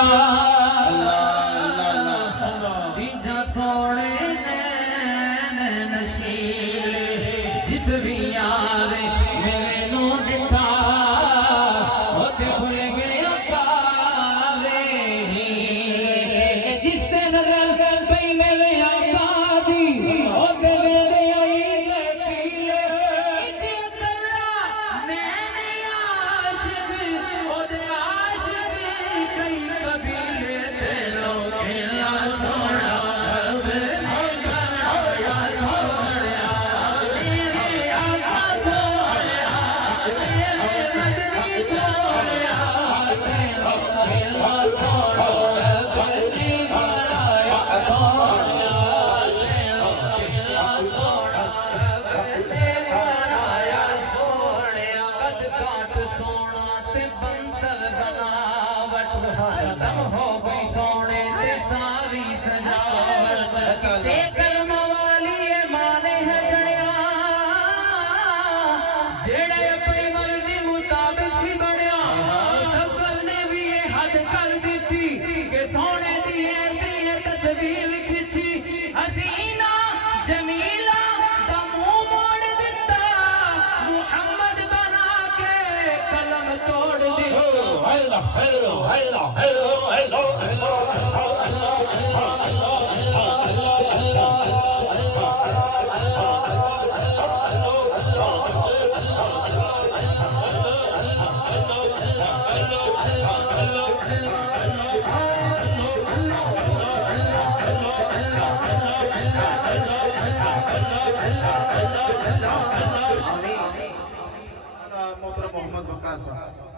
दिता तीजा सोने ने नशीले जिस भी आवे मेरे नो दिता होते भूल गया कावे जिससे नजर पई मेरे आका दी होते मेरे आई लकीले इज्जत अल्लाह मैंने आशिक ओदे आशिक कई कबीले ते लोकेला सोना रब ने बनाया सोनिया मेरे आका सोनिया मेरे मदनी सोनिया लोकेला सोना रब ने बनाया सोनिया लोकेला सोना रब ने बनाया सोनिया कद काट सोना ते बंतर बनावट खत्म हो गई सोने ते सारी सजावट ते कर्म वाली ये माने है जड़िया जेड़े अपनी मर्जी मुताबिक ही बनया रब्बल ने भी ये हद कर दी कि सोने दी ऐसी ये तस्वीर खिंची हसीना जमीला दा मुंह मोड़ दिता मुहम्मद बना के कलम तोड़ दी Hello, hello, hello, hello, hello, hello, hello, Mohammad Waqas